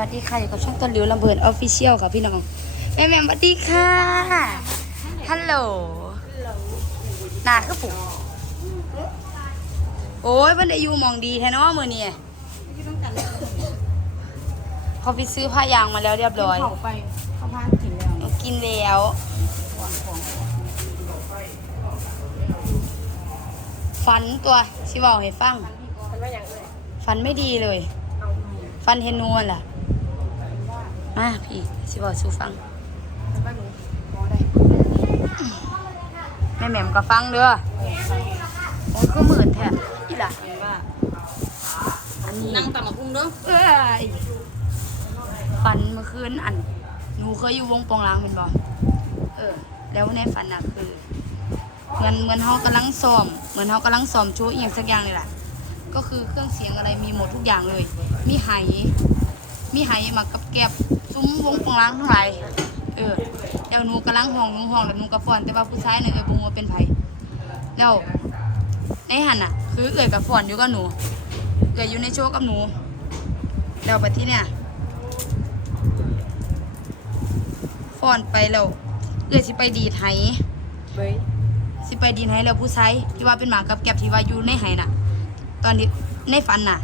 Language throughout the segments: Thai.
วัสดีค่ะอยู่กับช่องต้นริ้วลำเบิร์นออฟฟิเชียลค่ะพี่น้องแม่แม่สวัสดีค่ะฮัลโหลหนาคือปุ๊โอ้ยมันได้อยู่มองดีแท้เนาะมือนี่เขาไปซื้อผ้ายางมาแล้วเรียบร้อยเขาไปเขาพานกินแล้วกินแล้วฟันตัวชิบอกให้ฟังมันไรฟันไม่ดีเลย ฟันเฮนนวลล่ะ ว่ามาพี่ชิบอกสู้ฟังมันว่าหนูมอได้แม่แหม่มก็ฟังเด้อโอ้ยคือหมื่นแท้อีหล่ะเห็นว่าอันนี้นั่งตำมะกุ้งเด้อเอ้ยฝันเมื่อคืนอันหนูเคยอยู่วงปองลางเป็นบ่เออ แล้วในฝันน่ะคือเหมือนเหมือนเขากำลังซ้อม เหมือนเขากำลังซ้อมโชว์อหย่างสักอย่างเลยล่ะ ก็คือเครื่องเสียงอะไรมีหมดทุกอย่างเลย มีไหมีไหมากับแก็บ ซุ้มวงปองลางทั้งหลายเออแล้วหนูกำลังห้องหนูห้องแล้วหนูกระฟอน แต่ว่าผู้ชายเนี่ยเออบุงว่าเป็นไผแล้วในหันน่ะ คือเอ่ยกับฟอนอยู่กับหนูเอ่ยอยู่ในโชว์กับหนู แล้วไปที่เนี่ยฟอนไปแล้วเอ่ยสิไปดีดไหเบ้ยสิไปดีดไหแล้วผู้ชายที่ว่าเป็นหมากับแก็บที่ว่าอยู่ในไหน่ะ ตอนนี้ในฝันน่ะ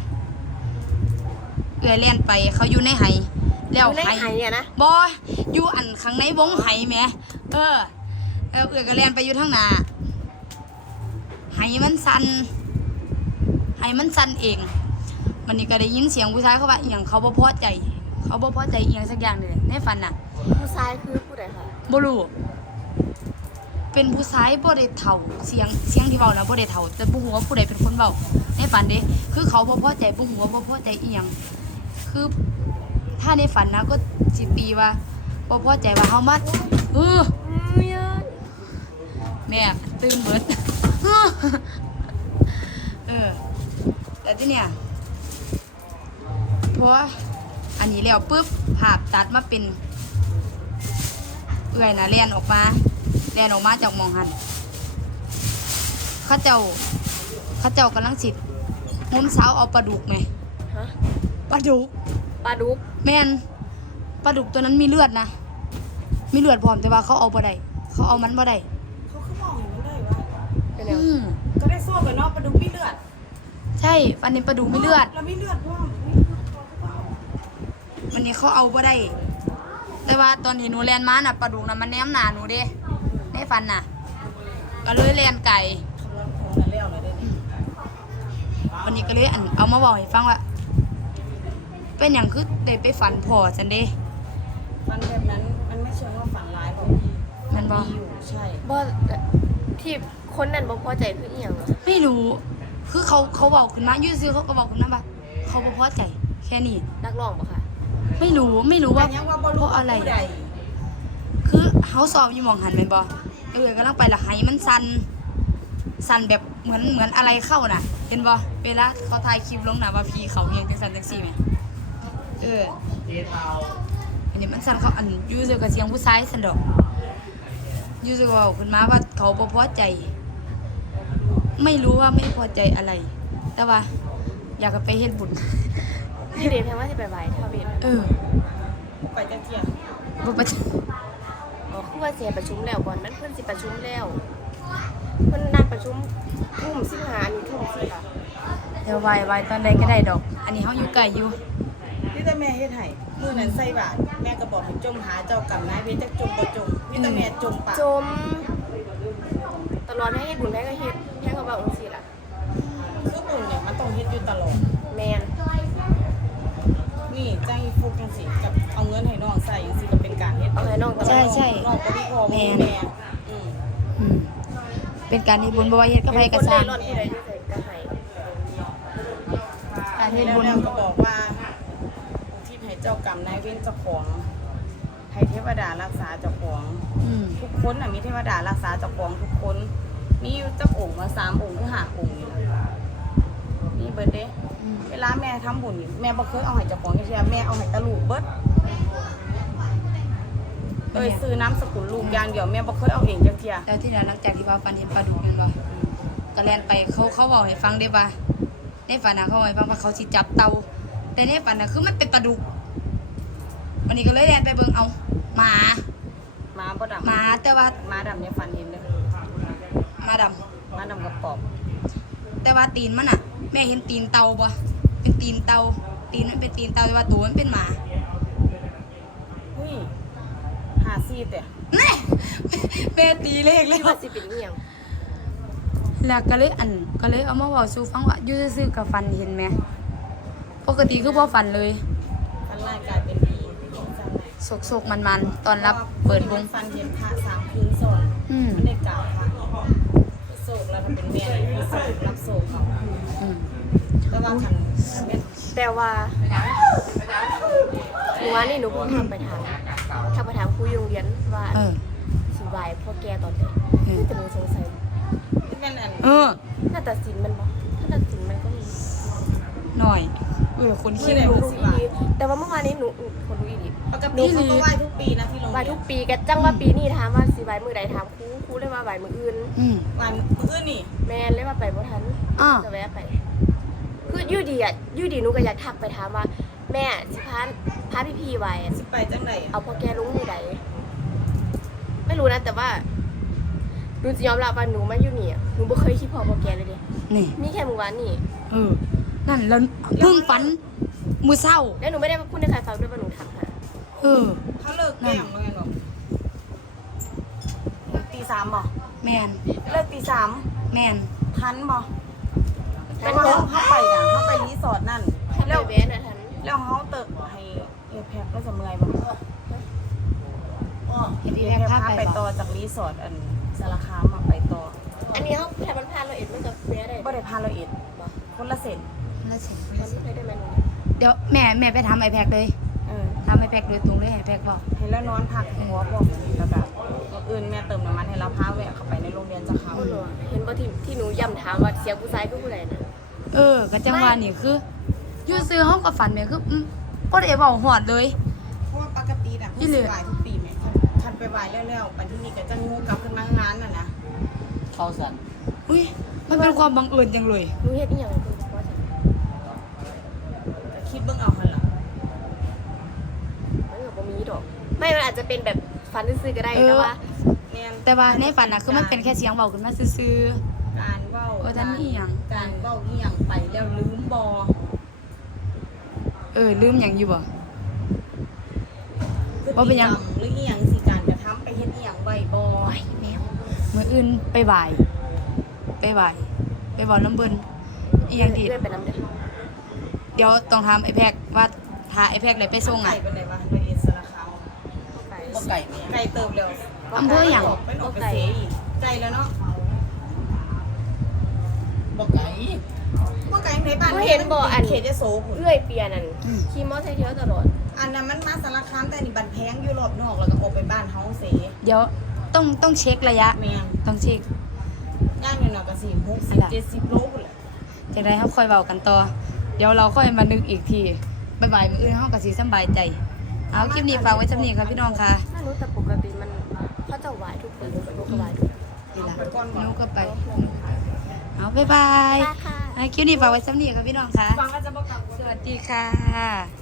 เอ่ยเล่นไปเขาอยู่ในไห แล้วอยู่ในไหไห่เนี่ยนะ บออยู่อันข้างในวงไหแหมเออแล้วเอือก็เรียนไปอยู่ทางหน้าไหมันสันไหมันสันเอง มันนี่ก็ได้ยินเสียงผู้ชายเขาว่าอหย่างเขาบ่พอใจ เขาบ่พอใจอหย่างสักอย่างเลยในฝันน่ะผู้ชายคือผู้ใดคะบ่รู้เป็นผู้ชายบ่ได้เฒ่าเสียงเสียงที่เว้านะบ่ได้เฒ่าแต่บ่ฮู้ว่าผู้ใดเป็นคนเว้าในฝันเด้คือเขาบ่พอใจบ่ฮู้ว่าบ่พอใจอีหยังคือ ถ้าในฝันนะก็สิตีว่าบ่พอใจว่าเฮามาเออแม่ตื่นเบิดเออ แต่ที่เนี่ยพออันนี้แล้วปุ๊บภาพตัดมาเป็นเอื่อยนะเลียนออกมาเลียนออกมาจากหมองหันเข้าเจ้าเข้าเจ้ากำลังสิงมสาวเอาปลาดุกไหมฮะปลาดุก ปลาดุกแม่นปลาดุกตัวนั้นมีเลือดนะ มีเลือดพร้อมแต่ว่าเขาเอาบ่ได้เขาเอามันบ่ได้เขาเขามองอย่างนั้นได้วะเป็นแล้วอืมก็ได้สู้กับเนาะปลาดุกมีเลือดใช่วันนี้ปลาดุกมีเลือด แล้วมีเลือดพ่อมีเลือดพ่อเขาก็เอาวันนี้เขาเอาบ่ได้ แต่ว่าตอนที่หนูแลนมาน่ะปลาดุกน่ะมันแนมหนาหนูเด้ในฟันน่ะ ก็เลยแลนไก่ คำรับของนั่นแล้วเลยเด้อนี่วันนี้ก็เลยอันเอามาบอกให้ฟังว่า เป็นอย่างคือได้ไปฝันพอจันเด้ฟันแบบนั้นมันไม่เชิงว่าฝันร้ายบอกพี่แมันบอมีอยู่ใช่บ่ที่คนนั้นบ่พอใจคืออีหยังอะไม่รู้ คือเขาเขาบอกขึ้นมาอยืดซื้อเขาก็บอกขึ้นมาว่าเขาบ่พอใจแค่นี้นักร้องบ่ค่ะไม่รู้ไม่รู้ว่าแต่ยังว่าบ่เพรู้ราะอะไร ผู้ใดคือเขาสอบอยู่หมองหันเป็นบอเออกำลังไปละไหมันสันสันแบบเหมือนเหมือนอะไรเข้าน่ะ เห็นบอเวลาเขาถ่ายคลิปลงน่ะว่าพี่เขาเมียงจังสันจังสี่ไหม เอออันนี้มันสันเขาอันอยูเซอกับเสียงผู้ชายสันดอกอยูเซอว่าขึ้นมาว่าเขาบ่พอใจ ไม่รู้ว่าไม่พอใจอะไร แต่ว่า อยากจะไปเฮ็ดบุญพี่เดชแพงว่าสิไปไหว้ท่าเวทเออไปจะเจียงบ่ประจอ๋อคือว่าเสียประชุมแล้วก่อนมันเพิ่นสิประชุมแล้วเพิ่นนัดประชุมทุ่มสิบห้าอันนี้ทุ่มสิค่ะเดี๋ยวไหวไหวตอนใดก็ได้ดอก อันนี้เขาอยู่ไกลอยู่ นี่แต่แม่เฮ็ดให้มื้อนั้นใส่บาตรแม่ก็บอกให้จมหาเจ้ากรรมนายเวรจักจมบ่จมนี่แต่แม่จมปากจม ตลอดให้เฮ็ดบุญให้ก็เฮ็ดแค่ก็บอกองค์สิล่ะคือบุญเนี่ยมันต้องเฮ็ดอยู่ตลอด แมนนี่จ้างอีฟูกจังสิกับเอาเงินให้น้องใส่จังสิก็เป็นการเฮ็ดเอาให้น้องตลอดใช่ใช่น้องก็มีพ่อมีแม่อืมอืมเป็นการที่บุญบวาเฮ็ดกับไผกระคนซ่างเล่ร่อนผู้ใดอยู่ไสก็ให้การเฮ็ดแล้วบุญแล้วก็บอกว่าอุทิศให้ เจ้ากรรมนายเวรเจ้าของให้เทวดารักษาเจ้าของอืมทุกคนน่ะมีเทวดารักษาเจ้าของทุกคน มีอยู่เจ้าองค์มาสามองค์หรือห้าองค์นี่ล่ะนี่เบิดเด้อืมเวลาแม่ทำบุญนี่แม่บ่เคยเอาให้เจ้าของจังซี่แม่เอาให้ตาลูกเบิดเอ้ยซื้อน้ำสกุลลูกอย่างเดียวแม่บ่เคยเอาเองจักเที่ยแล้วที่นั้นหลังจากที่ว่าฟันเห็นปลาดุกแม่นบ่ก็แล่นไปเขาเขาบอกให้ฟังได้ว่าในฝันน่ะเขาบอกให้ฟังว่าเขาสิจับเตาแต่ในฝันน่ะคือมันเป็นปลาดุก วันนี้ก็เลยแดนไปเบิ่งเอาหมาหมาบ่ดำหมาแต่ว่าหมาดำเนี่ยฟันเห็นเลยหมาดำหมาดำกับปอบ แต่ว่าตีนมันอะ แม่เห็นตีนเตาปะเป็นตีนเตา ตีนมันเป็นตีนเตาแต่ว่าตัวมันเป็นหมาอุ้ยหาซีแต่แน่แม่ตีเลขแล้ที่วว่าสิเป็นเอียงแล้วก็เลยอันก็เลยเอามาบอกสู่ฟังว่าอยู่ซื่อๆกับฟันเห็นไหมปกติคือพ่ฟันเลยฟันลายกลาย เป็นดีฟันลายโศกๆมันๆตอนรับเปิดวง ฟันเห็นพระสามคืนสอนอืม มันได้กล่าวค่ะโศกแล้วมันเป็นแม่คือโศกรับโศกเขาอืมแต่ว่าคันเป็นแต่ว่าหนูว่านี่หนูเพิ่งทำไปถามทำไปถามครูโรงเรียนว่าเออ สิไหวพ่อแกตอนไหนเออแต่หนูสงสัยที่เป็นอันเออถ้าตัดสินมันบอกถ้าตัดสินมันก็มีหน่อยเออคนหขี้นูลูกรู้อีหลีแต่ว่าเมื่อวานนี้หนูหนูคนรู้อีหลีปกติเขาก็ไหว้ทุกปีนะที่โรงไหวเรียนทุกปีแกจังว่าปีนี้ถามว่าสิไหวมือใดถามครูครูเลยว่าไหวมืออื่น อืมไหว้มื้ออื่นนี่แม่เลยว่าไปบ่ทันอ่าจะแวะไปคืออยู่ดีอะอยู่ดีหนูก็อยากทักไปถามว่า แม่สิพานพาพี่พีไหวอะสิไปจังไดอะเอาพ่อแกลงมือใดไม่รู้นะแต่ว่าหนูจะยอมรับว่าหนูมาอยู่นี่อะหนูบ่เคยคิดพอพ่อแกเลยดินี่ มีแค่มือวานนี่ เออ นั่นแล้วเพิ่งฝันมือเศร้า แล้วหนูไม่ได้มาพูดให้ใครฟังด้วยว่าหนูทักหาเออ เขาเลิกแกล้งแล้วไงบอกตีสามบ่แมนเลิกตีสามแมนทันบ่ทัแต่นว่าเด้อเขาไปน่ะเขาไปรีสอร์ทนั่นให้แล้วไปแวะหน่อยทันแล้วเขาเติกให้เอแพกแล้วจะเมื่อยบ่เห็นเอพี่แพแม่กพาพาไปไปบต่ออกจากรีสอร์ทอันสารคามมาไปต่ออันนี้เขาแทนมันพานเราเอ็ดมันกับแวะได้บ่ได้พาเราเอ็ดคนละเส้น แล้วเสร็จมันไม่ได้ไหมหนูเดี๋ยวแม่แม่ไปทำไอแพกเลยเออทำไอแพกโดยตรงเลยไอแพกบอกให้แล้วนอนพักหัวพวกนี้แล้วแบบอื่นแม่เติมน้ำมันให้เราพาแวะเข้าไปในโรงเรียนจะเขาคนหนูอะเห็นว่าที่ที่หนูย้ำถามว่าเสียงผู้ชายคือผู้ใดนะเออก็จังหวะนี่คืออยู่ซื้อห้องกับฝันแม่คืออืมก็ได้บอกหอดเลย เพราะว่าปกติน่ะอีผู้เหลืสิอไหวทุกปีแม่คันคันไปไหวแล้วๆปันที่นี่ก็จะงูกลับขึ้นมางานน่ะนะ เข้าสัน อุ้ยมันเป็นความบังเอิญจังเลยหนูเฮ็ดอีหยังคุณพ่อจ้ะก็คิ ดเบิ่งเอาหั่นล่ะมันก็บ่มีดอก ไม่ มันอาจจะเป็นแบบฟันซื่อๆก็ได้แต่ว่าแม่นแต่ว่าในฝันน่ะคือมันเป็นแค่เสียงเบาขึ้นมาซื่อ การเว้าเออท่านนี่หยัง การเว้าอีหยังไปแล้วลืมบ่ๆเออลืมอย่างอยู่บ่พฤว่าเป็ตินหกยัรงรมหรืออีหยังสิการกระทำไปเฮ็ดอีหยังไว้บ่โอ้ยแมวมืออื่นไปบ่ายไปบ่ายไปบ่อลำเบินอีหยังดี เลื่อนไปน้ำเด้อ เดี๋ยวต้องถามไอแพกว่าถ้าไอแพกเลยไปส่งไก่อะ เป็นไดวะไปเอ็ดสารคามไปก็ไก่เนี่ยไก่เติบแล้วอำเภอหยัง ไปหนองกระเสอีกไก่แล้วเนาะบ่ไก่บ่ไก่ในบ้านหนูเห็นบ่อัน เขตยโสพุ่นเอื้อยเปียนั่นอืมขี่มอเตอร์ไซค์เที่ยวตลอดอันนั้นมันมาสารคามแต่นี่บันแพงอยู่รอบนอกแล้วก็ออกไปบ้านเฮาเสเดี๋ยวต้องต้องเช็คระยะ แม่งต้องเช็คย่างอยู่เนาะก็สิอะไร60 70โลพุ่นแหละจะได้เขาค่อยเบากันต่อ เดี๋ยวเราค่อยมานึกอีกทีบ่ายๆมืออื่นเขาก็สิสำบายใจ เอาคลิปนี้ฝากไว้สำนีครับพี่น้องค่ะถ้ารู้แต่ปกติมันเขาจะไหวทุกปีหนูก็ไหวทุกปีนี่ล่ะหนูก็ไป เอาบ๊ายบายค่ะเอาคลิปนี้ฝากไว้สำนีครับพี่น้องค่ะฟังแล้วจะบ่กลับสวัสดีค่ะ